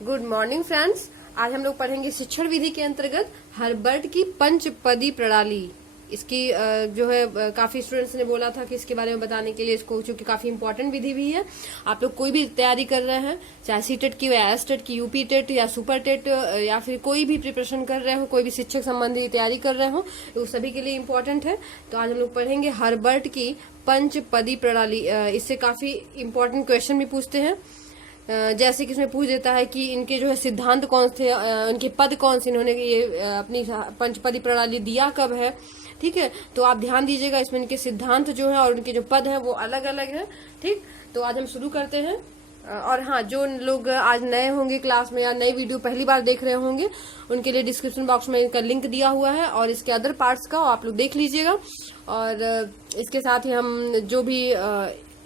Good morning friends. आज हम लोग पढ़ेंगे शिक्षण विधि के अंतर्गत हर्बर्ट की पंचपदी प्रणाली। इसकी जो है काफी स्टूडेंट्स ने बोला था कि इसके बारे में बताने के लिए, इसको चूंकि काफी इंपॉर्टेंट विधि भी है। आप लोग कोई भी तैयारी कर रहे हैं, चाहे सीटेट की या एस टेट की, यूपी टेट या सुपर टेट या फिर कोई भी प्रिपरेशन कर रहे हो, कोई भी शिक्षक संबंधी तैयारी कर रहे हो, तो सभी के लिए इम्पोर्टेंट है। तो आज हम लोग पढ़ेंगे हर्बर्ट की पंचपदी प्रणाली। इससे काफी इम्पोर्टेंट क्वेश्चन भी पूछते हैं, जैसे कि इसमें पूछ देता है कि इनके जो है सिद्धांत कौन थे, इनके पद कौन से, इन्होंने ये अपनी पंचपदी प्रणाली दिया कब है। ठीक है, तो आप ध्यान दीजिएगा, इसमें इनके सिद्धांत जो है और उनके जो पद है वो अलग अलग है। ठीक, तो आज हम शुरू करते हैं। और हाँ, जो लोग आज नए होंगे क्लास में या नई वीडियो पहली बार देख रहे होंगे, उनके लिए डिस्क्रिप्शन बॉक्स में इनका लिंक दिया हुआ है और इसके अदर पार्ट्स का आप लोग देख लीजिएगा। और इसके साथ ही हम जो भी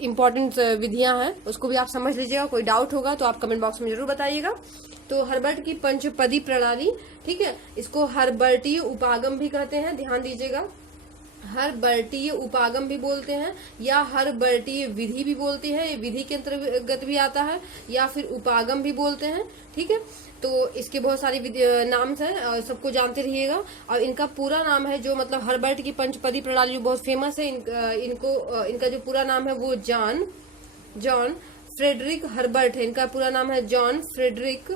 इम्पोर्टेंट विधियां हैं उसको भी आप समझ लीजिएगा। कोई डाउट होगा तो आप कमेंट बॉक्स में जरूर बताइएगा। तो हर्बर्ट की पंचपदी प्रणाली, ठीक है, इसको हर्बर्टीय उपागम भी कहते हैं, ध्यान दीजिएगा। हर्बर्टीय उपागम भी बोलते हैं या हर्बर्टीय विधि भी बोलते हैं, ये विधि के अंतर्गत भी आता है, या फिर उपागम भी बोलते हैं। ठीक है, तो इसके बहुत सारे नाम हैं, सबको जानते रहिएगा। और इनका पूरा नाम है जो मतलब हर्बर्ट की पंचपदी प्रणाली जो बहुत फेमस है, इनका जो पूरा नाम है वो जॉन फ्रेडरिक हर्बर्ट है। इनका पूरा नाम है जॉन फ्रेडरिक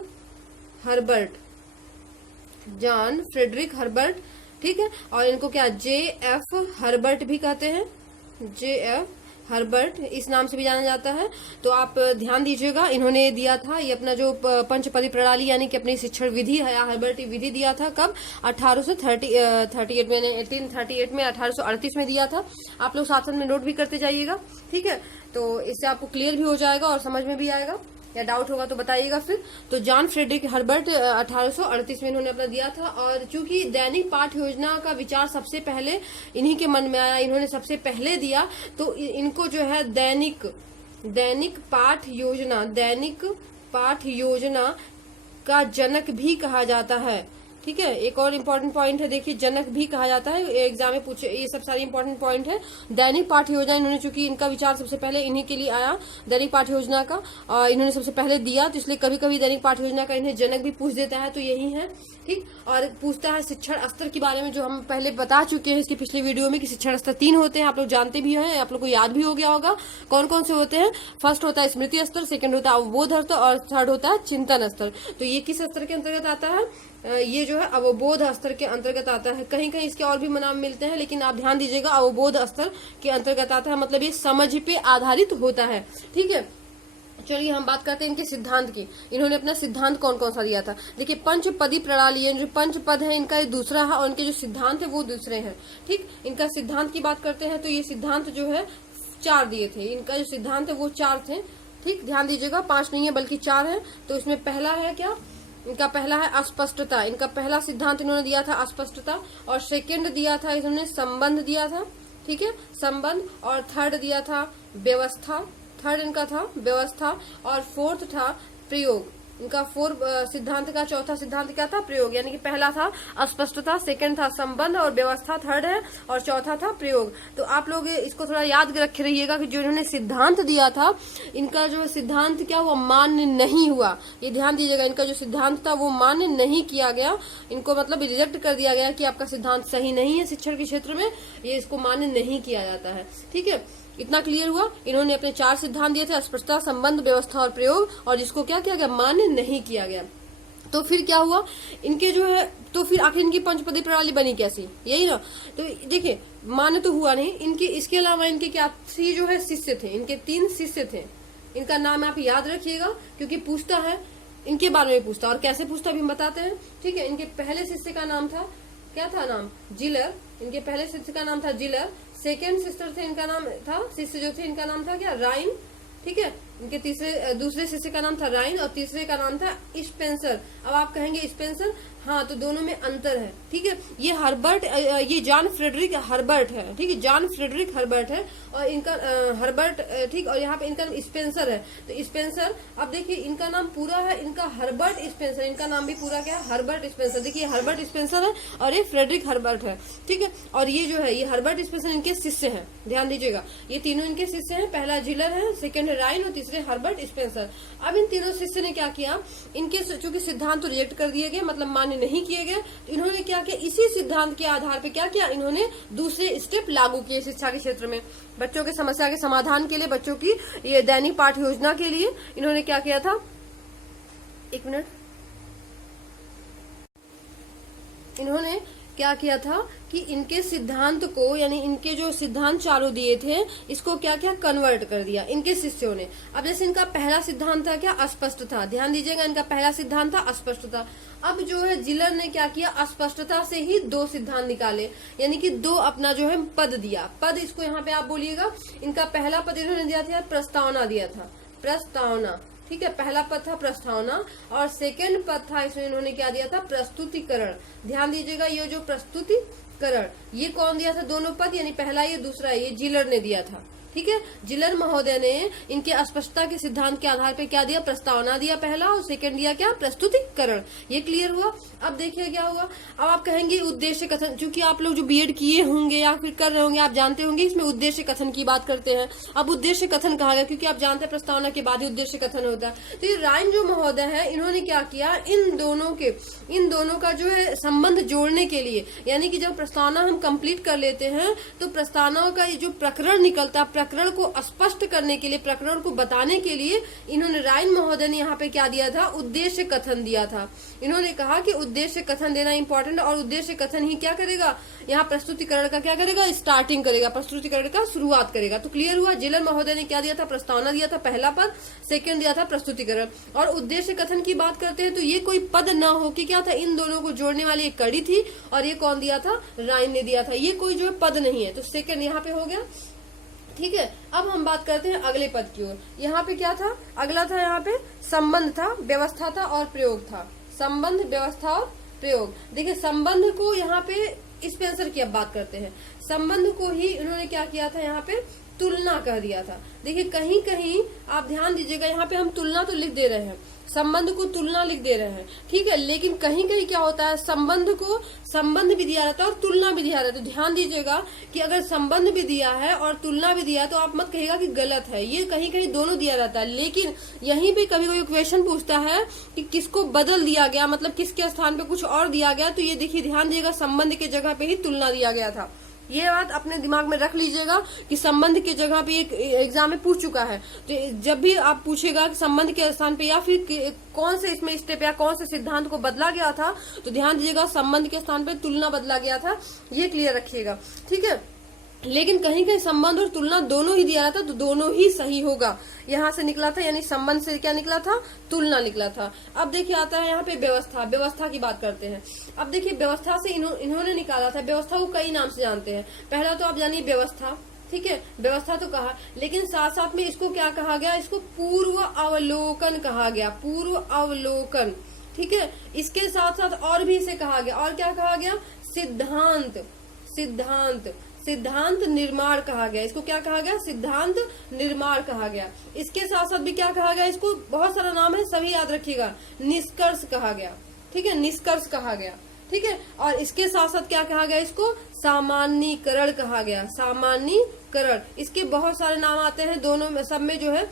हर्बर्ट। ठीक है, और इनको क्या JF हर्बर्ट भी कहते हैं, JF हर्बर्ट इस नाम से भी जाना जाता है। तो आप ध्यान दीजिएगा, इन्होंने दिया था ये अपना जो पंचपदी प्रणाली यानी कि अपनी शिक्षण विधि है, हर्बर्ट विधि दिया था कब, 1838 में, 1838 में, 1838 में दिया था। आप लोग साथ में नोट भी करते जाइएगा। ठीक है, तो इससे आपको क्लियर भी हो जाएगा और समझ में भी आएगा। या डाउट होगा तो बताइएगा फिर। तो जॉन फ्रेडरिक हर्बर्ट 1838 में इन्होंने अपना दिया था। और चूंकि दैनिक पाठ योजना का विचार सबसे पहले इन्हीं के मन में आया, इन्होंने सबसे पहले दिया, तो इनको जो है दैनिक पाठ योजना का जनक भी कहा जाता है। ठीक है, एक और इम्पोर्टेंट पॉइंट है, देखिए, जनक भी कहा जाता है, एग्जाम में पूछे, ये सब सारे इम्पोर्टेंट पॉइंट है। दैनिक पाठ योजना इन्होंने, चूंकि इनका विचार सबसे पहले इन्हीं के लिए आया, दैनिक पाठ योजना का इन्होंने सबसे पहले दिया, तो इसलिए कभी कभी दैनिक पाठ योजना का इन्हें जनक भी पूछ देता है, तो यही है। ठीक, और पूछता है शिक्षण स्तर के बारे में, जो हम पहले बता चुके हैं इसकी पिछले वीडियो में कि शिक्षण स्तर 3 होते हैं, आप लोग जानते भी हैं, आप लोग को याद भी हो गया होगा कौन कौन से होते हैं। फर्स्ट होता है स्मृति स्तर, सेकंड होता है अवबोध स्तर और थर्ड होता है चिंतन स्तर। तो ये किस स्तर के अंतर्गत आता है, ये जो है अवबोध स्तर के अंतर्गत आता है। कहीं कहीं इसके और भी नाम मिलते हैं, लेकिन आप ध्यान दीजिएगा अवबोध स्तर के अंतर्गत आता है, मतलब ये समझ पे आधारित होता है। ठीक है, चलिए हम बात करते हैं इनके सिद्धांत की। इन्होंने अपना सिद्धांत कौन कौन सा दिया था। देखिए, पंचपदी प्रणाली है, जो पंचपद है इनका ये दूसरा है और इनके जो सिद्धांत है वो दूसरे हैं। ठीक, इनका सिद्धांत की बात करते हैं तो ये सिद्धांत जो है 4 दिए थे। इनका जो सिद्धांत है वो 4 थे। ठीक, ध्यान दीजिएगा, 5 नहीं है बल्कि 4 है। तो इसमें पहला है क्या, इनका पहला है अस्पष्टता। इनका पहला सिद्धांत इन्होंने दिया था अस्पष्टता, और सेकंड दिया था इन्होंने संबंध दिया था। ठीक है, संबंध। और थर्ड दिया था व्यवस्था, थर्ड इनका था व्यवस्था। और फोर्थ था प्रयोग। इनका सिद्धांत का चौथा सिद्धांत क्या था, प्रयोग। यानी कि पहला था अस्पष्टता, सेकंड था संबंध और व्यवस्था थर्ड है, और चौथा था प्रयोग। तो आप लोग इसको थोड़ा याद रखे रहिएगा कि जो इन्होंने सिद्धांत दिया था, इनका जो सिद्धांत क्या हुआ, मान्य नहीं हुआ। ये ध्यान दीजिएगा, इनका जो सिद्धांत था वो मान्य नहीं किया गया। इनको मतलब रिजेक्ट कर दिया गया कि आपका सिद्धांत सही नहीं है शिक्षण के क्षेत्र में, ये इसको मान्य नहीं किया जाता है। ठीक है, इतना क्लियर हुआ। इन्होंने अपने 4 सिद्धांत दिए थे, अस्पष्टता, संबंध, व्यवस्था और प्रयोग, और जिसको क्या किया गया, मान्य नहीं किया गया। तो फिर क्या हुआ इनके जो है, तो फिर आखिर इनकी पंचपदी प्रणाली बनी कैसी, यही ना। तो देखिए, मान्य तो हुआ नहीं। इनके इसके अलावा इनके क्या 3 जो है शिष्य थे, इनके 3 शिष्य थे। इनका नाम आप याद रखिएगा, क्योंकि पूछता है इनके बारे में, पूछता और कैसे पूछता भी हम बताते हैं। ठीक है, इनके पहले शिष्य का नाम था, क्या था नाम, जिलर। इनके पहले शिष्य का नाम था जिलर। सेकेंड सिस्टर थे, इनका नाम था, शिष्य जो थे इनका नाम था क्या, राइन। ठीक है, इनके दूसरे शिष्य का नाम था राइन और तीसरे का नाम था स्पेंसर। अब आप कहेंगे स्पेंसर, हाँ, तो दोनों में अंतर है। ठीक है, ये हर्बर्ट, ये जॉन फ्रेडरिक हर्बर्ट है। ठीक है, जॉन फ्रेडरिक हर्बर्ट है और इनका हर्बर्ट, ठीक, और यहाँ पे इनका नाम स्पेंसर है। तो स्पेंसर, अब देखिए इनका नाम पूरा है इनका हर्बर्ट स्पेंसर, इनका नाम भी पूरा क्या है, हर्बर्ट स्पेंसर। देखिए हर्बर्ट स्पेंसर है और ये फ्रेडरिक हर्बर्ट है। ठीक है, और ये जो है ये हर्बर्ट स्पेंसर इनके शिष्य हैं, ध्यान दीजिएगा, ये तीनों इनके शिष्य हैं। पहला जिलर है, सेकंड है राइन और तीसरे हर्बर्ट स्पेंसर। अब इन तीनों शिष्य ने क्या किया, इनके चूंकि सिद्धांत तो रिजेक्ट कर दिए गए, मतलब मान्य नहीं किए गए, तो इन्होंने क्या किया, इसी सिद्धांत के आधार पर क्या किया, इन्होंने दूसरे स्टेप लागू किए शिक्षा के क्षेत्र में। बच्चों की समस्या के समाधान के लिए, बच्चों की ये दैनिक पाठ्य योजना के लिए इन्होंने क्या किया था, एक मिनट, इन्होंने क्या किया था कि इनके सिद्धांत को, यानी इनके जो सिद्धांत चारों दिए थे, इसको क्या क्या कन्वर्ट कर दिया इनके शिष्यों ने। अब जैसे इनका पहला सिद्धांत था क्या, अस्पष्टता, ध्यान दीजिएगा, इनका पहला सिद्धांत था अस्पष्टता। अब जो है जिलर ने क्या किया, अस्पष्टता से ही दो सिद्धांत निकाले, यानी कि दो अपना जो है पद दिया। पद इसको यहाँ पे आप बोलिएगा, इनका पहला पद इन्होंने दिया था प्रस्तावना दिया था, प्रस्तावना, ठीक है, पहला पद था प्रस्तावना, और सेकंड पद था इसमें इन्होंने क्या दिया था, प्रस्तुतिकरण। ध्यान दीजिएगा, ये जो प्रस्तुतिकरण, ये कौन दिया था, दोनों पद, यानी पहला ये दूसरा ये जिलर ने दिया था, ठीक है। जिलर महोदय ने इनके अस्पष्टता के सिद्धांत के आधार पर क्या दिया, प्रस्तावना दिया पहला, और सेकंड दिया क्या, प्रस्तुतिकरण। ये क्लियर हुआ। अब देखिए क्या हुआ, अब आप कहेंगे उद्देश्य कथन, चूंकि आप लोग जो बीएड किए होंगे या फिर कर रहे होंगे, आप जानते होंगे इसमें उद्देश्य कथन की बात करते हैं। अब उद्देश्य कथन कहा गया, क्योंकि आप जानते हैं प्रस्तावना के बाद ही उद्देश्य कथन होता है। तो ये राइन जो महोदय है, इन्होंने क्या किया, इन दोनों का जो है संबंध जोड़ने के लिए, यानी कि जब प्रस्तावना हम कंप्लीट कर लेते हैं तो प्रस्तावना का जो प्रकरण निकलता है, प्रकरण को स्पष्ट करने के लिए, प्रकरण को बताने के लिए इन्होंने, राइन महोदय ने यहाँ पे क्या दिया था, उद्देश्य कथन दिया था। इन्होंने कहा कि उद्देश्य कथन देना इंपॉर्टेंट, और उद्देश्य कथन ही क्या करेगा, यहाँ प्रस्तुतिकरण का क्या करेगा, स्टार्टिंग करेगा, प्रस्तुतिकरण का शुरुआत करेगा। तो क्लियर हुआ, जिलर महोदय ने क्या दिया था, प्रस्तावना दिया था पहला पद, सेकंड दिया था प्रस्तुतिकरण। और उद्देश्य कथन की बात करते हैं तो ये कोई पद ना हो कि क्या था, इन दोनों को जोड़ने वाली एक कड़ी थी, और ये कौन दिया था, राइन ने दिया था। ये कोई जो पद नहीं है, तो सेकंड यहाँ पे हो गया, ठीक है। अब हम बात करते हैं अगले पद की ओर। यहाँ पे क्या था, अगला था यहाँ पे संबंध था, व्यवस्था था और प्रयोग था। संबंध, व्यवस्था और प्रयोग। देखिए संबंध को यहाँ पे स्पेंसर की अब बात करते हैं। संबंध को ही इन्होंने क्या किया था, यहाँ पे तुलना कह दिया था। देखिए कहीं कहीं आप ध्यान दीजिएगा, यहाँ पे हम तुलना तो लिख दे रहे हैं, संबंध को तुलना लिख दे रहे हैं, ठीक है, लेकिन कहीं कहीं क्या होता है, संबंध को संबंध भी दिया रहता है और तुलना भी दिया रहता है। तो ध्यान दीजिएगा कि अगर संबंध भी दिया है और तुलना भी दिया है तो आप मत कहिएगा कि गलत है, ये कहीं कहीं दोनों दिया रहता है। लेकिन यहीं पे कभी कोई क्वेश्चन पूछता है कि किसको बदल दिया गया, मतलब किसके स्थान पे कुछ और दिया गया, तो ये देखिए ध्यान दीजिएगा, संबंध के जगह पे ही तुलना दिया गया था। ये बात अपने दिमाग में रख लीजिएगा कि संबंध के जगह पे एक एग्जाम में पूछ चुका है। तो जब भी आप पूछेगा कि संबंध के स्थान पे या फिर कौन से इसमें स्टेप या कौन से सिद्धांत को बदला गया था, तो ध्यान दीजिएगा संबंध के स्थान पे तुलना बदला गया था, ये क्लियर रखिएगा, ठीक है। लेकिन कहीं कहीं संबंध और तुलना दोनों ही दिया था, तो दोनों ही सही होगा। यहाँ से निकला था, यानी संबंध से क्या निकला था, तुलना निकला था। अब देखिए आता है यहाँ पे व्यवस्था, व्यवस्था की बात करते हैं। अब देखिए व्यवस्था से इन्होंने निकाला था, व्यवस्था को कई नाम से जानते हैं। पहला तो आप जानिए व्यवस्था, ठीक है, व्यवस्था तो कहा, लेकिन साथ साथ में इसको क्या कहा गया, इसको पूर्व अवलोकन कहा गया, पूर्व अवलोकन, ठीक है। इसके साथ साथ और भी इसे कहा गया, और क्या कहा गया, सिद्धांत, सिद्धांत, सिद्धांत निर्माण कहा गया। इसको क्या कहा गया, सिद्धांत निर्माण कहा गया। इसके साथ साथ भी क्या कहा गया, इसको बहुत सारा नाम है, सभी याद रखिएगा। निष्कर्ष कहा गया, ठीक है, निष्कर्ष कहा गया, ठीक है। और इसके साथ साथ क्या कहा गया, इसको सामान्यीकरण कहा गया, सामान्यीकरण। इसके बहुत सारे नाम आते हैं, दोनों में सब में जो है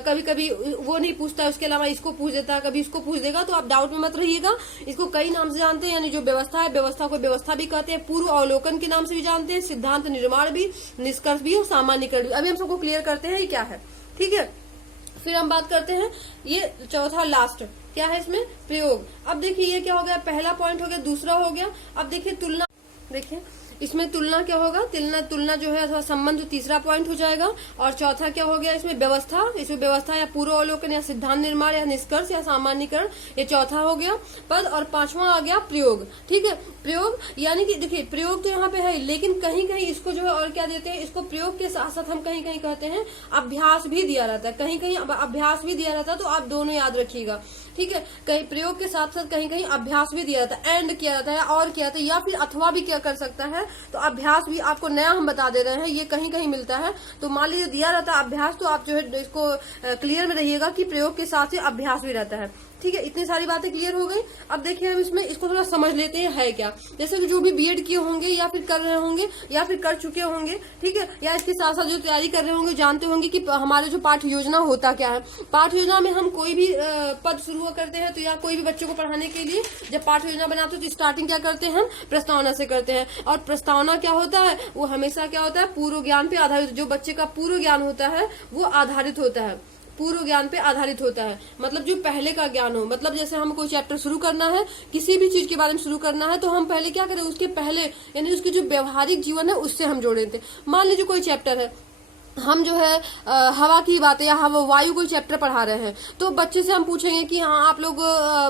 कभी कभी वो नहीं पूछता, उसके अलावा इसको पूछ देता है, कभी इसको पूछ देगा, तो आप डाउट में मत रहिएगा। इसको कई नाम से जानते हैं, यानी जो व्यवस्था है, व्यवस्था को व्यवस्था भी कहते हैं, पूर्व अवलोकन के नाम से भी जानते हैं, सिद्धांत निर्माण भी, निष्कर्ष भी और सामान्यीकरण भी। अभी हम सबको क्लियर करते हैं ये क्या है, ठीक है। फिर हम बात करते हैं, ये चौथा लास्ट क्या है इसमें, प्रयोग। अब देखिए ये क्या हो गया, पहला पॉइंट हो गया, दूसरा हो गया। अब देखिए तुलना, देखिए इसमें तुलना क्या होगा, तुलना जो है अथवा संबंध जो तीसरा पॉइंट हो जाएगा। और चौथा क्या हो गया इसमें, व्यवस्था, इसमें व्यवस्था या पूर्व अवलोकन या सिद्धांत निर्माण या निष्कर्ष या सामान्यीकरण, ये चौथा हो गया पद। और पांचवा आ गया प्रयोग, ठीक है। प्रयोग यानी कि देखिए प्रयोग तो यहाँ पे है, लेकिन कहीं कहीं इसको जो है और क्या देते हैं, इसको प्रयोग के साथ साथ हम कहीं कहीं कहते हैं अभ्यास भी दिया रहता है, कहीं कहीं अभ्यास भी दिया रहता है, तो आप दोनों याद रखिएगा, ठीक है। कहीं प्रयोग के साथ साथ कहीं कहीं अभ्यास भी दिया जाता है, एंड किया जाता है, और किया जाता है, या फिर अथवा भी क्या कर सकता है। तो अभ्यास भी आपको नया हम बता दे रहे हैं, ये कहीं कहीं मिलता है। तो मान लीजिए दिया रहता है अभ्यास, तो आप जो है इसको क्लियर में रहिएगा कि प्रयोग के साथ ही अभ्यास भी रहता है, ठीक है, इतनी सारी बातें क्लियर हो गई। अब देखिए हम इसमें इसको थोड़ा समझ लेते हैं है क्या। जैसे कि जो भी बीएड किए होंगे या फिर कर रहे होंगे या फिर कर चुके होंगे, ठीक है, या इसके साथ साथ जो तैयारी कर रहे होंगे जानते होंगे कि हमारे जो पाठ्य योजना होता क्या है। पाठ्य योजना में हम कोई भी पद शुरू करते हैं तो या कोई भी बच्चों को पढ़ाने के लिए जब पाठ्य योजना बनाते हैं तो स्टार्टिंग क्या करते हैं, हम प्रस्तावना से करते हैं। और प्रस्तावना क्या होता है, वो हमेशा क्या होता है, पूर्व ज्ञान पे आधारित। जो बच्चे का पूर्व ज्ञान होता है वो आधारित होता है, पूर्व ज्ञान पे आधारित होता है। मतलब जो पहले का ज्ञान हो, मतलब जैसे हम कोई चैप्टर शुरू करना है, किसी भी चीज के बारे में शुरू करना है तो हम पहले क्या करें, उसके पहले यानी उसके जो व्यवहारिक जीवन है उससे हम जोड़ देते। मान लीजिए कोई चैप्टर है, हम जो है हवा की बातें या हवा वायु कोई चैप्टर पढ़ा रहे हैं, तो बच्चे से हम पूछेंगे कि हाँ आप लोग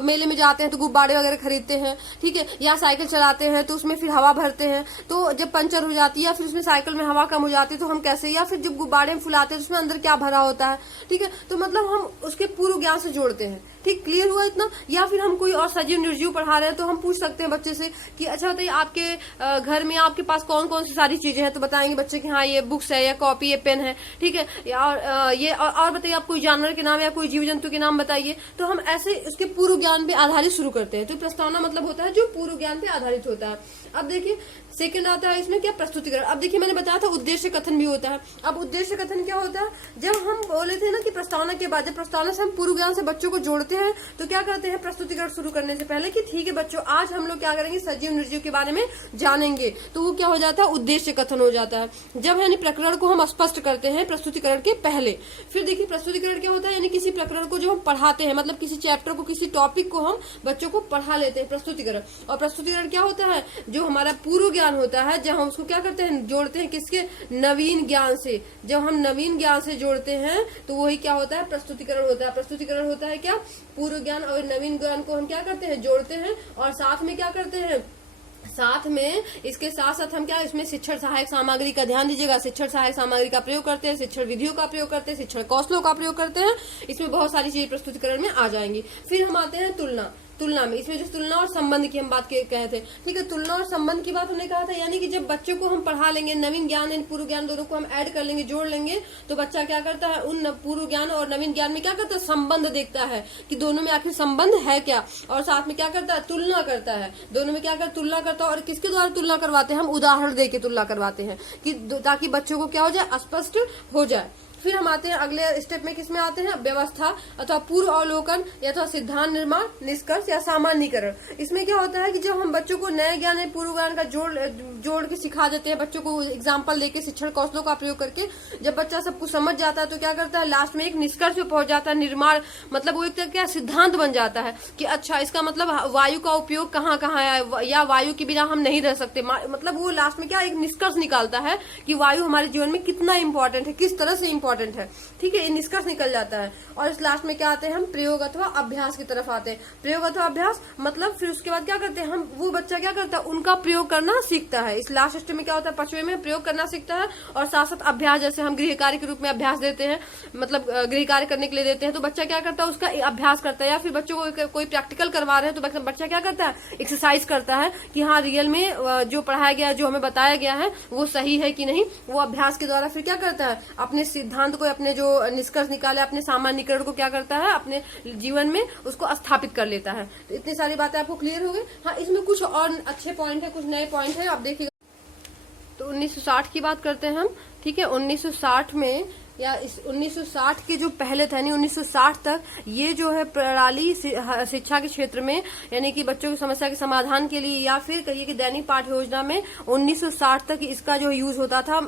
मेले में जाते हैं तो गुब्बारे वगैरह खरीदते हैं, ठीक है, या साइकिल चलाते हैं तो उसमें फिर हवा भरते हैं, तो जब पंचर हो जाती है या फिर उसमें साइकिल में हवा कम हो जाती है तो हम कैसे, या फिर जब गुब्बारे में फुलाते हैं तो उसमें अंदर क्या भरा होता है, ठीक है। तो मतलब हम उसके पूर्व ज्ञान से जोड़ते हैं। ठीक, क्लियर हुआ इतना। या फिर हम कोई और सजीव निर्जीव पढ़ा रहे हैं तो हम पूछ सकते हैं बच्चे से कि अच्छा बताइए आपके घर में आपके पास कौन कौन सी सारी चीजें हैं, तो बताएंगे बच्चे कि हाँ ये बुक्स है या कॉपी है पेन है, ठीक है, या ये और बताइए आप कोई जानवर के नाम या कोई जीव जंतु के नाम बताइए। तो हम ऐसे उसके पूर्व ज्ञान पे आधारित शुरू करते हैं। तो प्रस्तावना मतलब होता है जो पूर्व ज्ञान पे आधारित होता है। अब देखिए सेकंड आता है इसमें क्या, प्रस्तुतिकरण। अब देखिए मैंने बताया था उद्देश्य कथन भी होता है। अब उद्देश्य कथन क्या होता है, जब हम बोले थे ना कि प्रस्तावना के बाद, जब प्रस्तावना से हम पूर्व ज्ञान से बच्चों को जोड़ते हैं तो क्या करते हैं प्रस्तुतिकरण शुरू करने से पहले कि ठीक है बच्चों आज हम लोग क्या करेंगे, सजीव निर्जीव के बारे में जानेंगे। तो वो क्या हो जाता है, उद्देश्य कथन हो जाता है। जब यानी प्रकरण को हम स्पष्ट करते हैं प्रस्तुतिकरण के पहले। फिर देखिए प्रस्तुतिकरण क्या होता है, यानी किसी प्रकरण को जो हम पढ़ाते हैं, मतलब किसी चैप्टर को किसी टॉपिक को हम बच्चों को पढ़ा लेते हैं, प्रस्तुतिकरण। और प्रस्तुतिकरण क्या होता है, जो हमारा पूर्व ज्ञान होता है, जब हम उसको क्या करते हैं, जोड़ते हैं किसके, नवीन ज्ञान से। जब हम नवीन ज्ञान से जोड़ते हैं तो वही क्या होता है, प्रस्तुतिकरण होता है। प्रस्तुतिकरण होता है क्या, पूर्व ज्ञान और नवीन ज्ञान को हम क्या करते हैं, जोड़ते हैं। और साथ में क्या करते हैं, साथ में इसके साथ साथ हम क्या इसमें शिक्षण सहायक सामग्री का ध्यान दीजिएगा, शिक्षण सहायक सामग्री का प्रयोग करते हैं, शिक्षण विधियों का प्रयोग करते हैं, शिक्षण कौशलों का प्रयोग करते हैं। इसमें बहुत सारी चीजें प्रस्तुतिकरण में आ जाएंगी। फिर हम आते हैं तुलना में। इसमें जो तुलना और संबंध की हम बात कहे थे, ठीक है, तुलना और संबंध की बात हमने कहा था, यानी कि जब बच्चों को हम पढ़ा लेंगे, नवीन ज्ञान और पूर्व ज्ञान दोनों को हम ऐड कर लेंगे, जोड़ लेंगे, तो बच्चा क्या करता है, उन पूर्व ज्ञान और नवीन ज्ञान में क्या करता है, संबंध देखता है कि दोनों में आखिर संबंध है क्या। और साथ में क्या करता है, तुलना करता है, दोनों में क्या कर तुलना करता है। और किसके द्वारा तुलना करवाते हैं, हम उदाहरण दे के तुलना करवाते हैं कि ताकि बच्चों को क्या हो जाए, स्पष्ट हो जाए। फिर हम आते हैं अगले स्टेप में, किसमें आते हैं, व्यवस्था अथवा पूर्व अवलोकन या सिद्धांत निर्माण, निष्कर्ष या सामान्यीकरण। इसमें क्या होता है कि जब हम बच्चों को नए ज्ञान या पूर्व ज्ञान का जोड़ के सिखा देते हैं, बच्चों को एग्जाम्पल देके शिक्षण कौशलों का प्रयोग करके, जब बच्चा सब कुछ समझ जाता है तो क्या करता है, लास्ट में एक निष्कर्ष पे पहुंच जाता है, निर्माण, मतलब वो एक तरह क्या सिद्धांत बन जाता है कि अच्छा इसका मतलब वायु का उपयोग कहाँ कहाँ है, या वायु के बिना हम नहीं रह सकते। मतलब वो लास्ट में क्या एक निष्कर्ष निकालता है कि वायु हमारे जीवन में कितना इंपॉर्टेंट है, किस तरह से इंपॉर्टेंट है, ठीक है, निष्कर्ष निकल जाता है। और इस लास्ट में क्या आते हैं, हम प्रयोग अथवा अभ्यास की तरफ आते हैं। प्रयोग अथवा अभ्यास मतलब फिर उसके बाद क्या करते हैं हम, वो बच्चा क्या करता है, उनका प्रयोग करना सीखता है। इस लास्ट स्टेज में क्या होता है, पांचवें में प्रयोग करना सीखता है। और साथ साथ अभ्यास, जैसे हम गृह कार्य के रूप में अभ्यास देते हैं, मतलब गृह कार्य करने के लिए देते हैं, तो बच्चा क्या करता है, उसका अभ्यास करता है। या फिर बच्चों को कोई प्रैक्टिकल करवा रहे हैं तो बच्चा क्या करता है, एक्सरसाइज करता है कि हाँ रियल में जो पढ़ाया गया, जो हमें बताया गया है वो सही है कि नहीं। वो अभ्यास के द्वारा फिर क्या करता है, अपने सिद्धांत को, अपने जो निष्कर्ष निकाले, अपने सामान्यीकरण को क्या करता है, अपने जीवन में उसको स्थापित कर लेता है। तो इतनी सारी बातें आपको क्लियर हो गई। हाँ, इसमें कुछ और अच्छे पॉइंट है, कुछ नए पॉइंट है, आप देखिएगा। तो 1960 की बात करते हैं हम, ठीक है। 1960 में या इस 1960 के जो पहले था, यानी 1960 तक ये जो है प्रणाली शिक्षा के क्षेत्र में, यानी कि बच्चों की समस्या के समाधान के लिए, या फिर कहिए कि दैनिक पाठ्य योजना में 1960 तक इसका जो यूज होता था,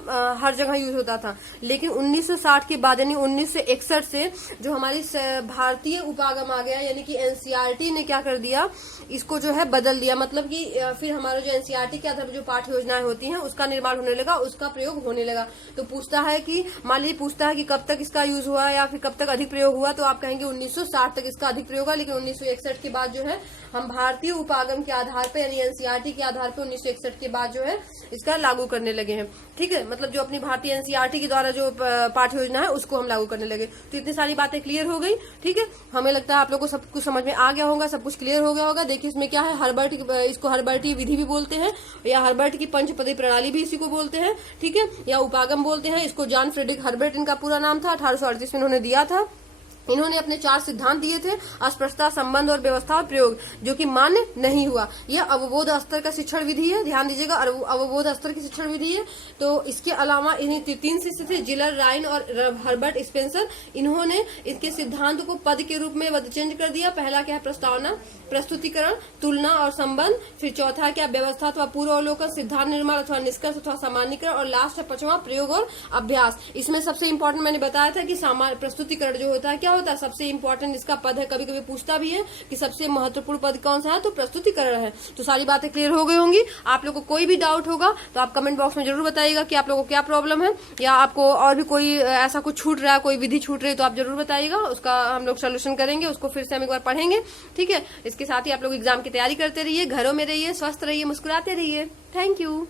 हर जगह यूज होता था। लेकिन 1960 के बाद यानी 1961 से जो हमारी भारतीय उपागम आ गया, यानी कि एनसीईआरटी ने क्या कर दिया, इसको जो है बदल दिया। मतलब कि फिर हमारा जो एनसीईआरटी के आधार पर जो पाठ्य योजनाएं होती हैं उसका निर्माण होने लगा, उसका प्रयोग होने लगा। तो पूछता है कि मान लीजिए पूछता है कि कब तक इसका यूज हुआ या फिर कब तक अधिक प्रयोग हुआ, तो आप कहेंगे 1960 तक इसका अधिक प्रयोग हुआ। लेकिन 1961 के बाद जो है हम भारतीय उपागम के आधार पर, यानी एनसीईआरटी के आधार पर 1961 के बाद जो है इसका लागू करने लगे हैं, ठीक है। मतलब जो अपनी भारतीय एनसीईआरटी के द्वारा जो पाठ्य योजना है उसको हम लागू करने लगे। तो इतनी सारी बातें क्लियर हो गई, ठीक है। हमें लगता है आप लोगों को सब कुछ समझ में आ गया होगा, सब कुछ क्लियर हो गया होगा। देखिए इसमें क्या है, हर्बर्ट, इसको हर्बर्टीय विधि भी बोलते हैं, या हर्बर्ट की पंचपदी प्रणाली भी इसी को बोलते हैं, ठीक है, या उपागम बोलते हैं। इसको जॉन फ्रेडरिक हर्बर्ट इनका पूरा नाम था, 1838 में इन्होंने दिया था। इन्होंने अपने 4 सिद्धांत दिए थे, अस्पृश्यता, संबंध और व्यवस्था और प्रयोग, जो कि मान्य नहीं हुआ। यह अवबोध स्तर का शिक्षण विधि है, ध्यान दीजिएगा, अवबोध स्तर की शिक्षण विधि है। तो इसके अलावा इन्हें 3 शिष्य थे, जिलर, राइन और हर्बर्ट स्पेंसर। इन्होंने इसके सिद्धांत को पद के रूप में चेंज कर दिया। पहला क्या है, प्रस्तावना, प्रस्तुतिकरण, तुलना और संबंध। फिर चौथा क्या, व्यवस्था अथवा पूर्वावलोकन, सिद्धांत निर्माण अथवा निष्कर्ष अथवा सामान्यकरण। और लास्ट है 5वां, प्रयोग और अभ्यास। इसमें सबसे इंपॉर्टेंट मैंने बताया था कि प्रस्तुतिकरण जो होता है, क्या होता है, सबसे इंपॉर्टेंट इसका पद है। कभी कभी पूछता भी है कि सबसे महत्वपूर्ण पद कौन सा है, तो प्रस्तुतिकरण है। तो सारी बातें क्लियर हो गई होंगी। आप लोग को कोई भी डाउट होगा तो आप कमेंट बॉक्स में जरूर बताइएगा कि आप लोगों को क्या प्रॉब्लम है, या आपको और भी कोई ऐसा कुछ छूट रहा है, कोई विधि छूट रही है, तो आप जरूर बताइएगा। उसका हम लोग सोल्यूशन करेंगे, उसको फिर से हम एक बार पढ़ेंगे, ठीक है। इसके साथ ही आप लोग एग्जाम की तैयारी करते रहिए, घरों में रहिए, स्वस्थ रहिए, मुस्कुराते रहिए। Thank you.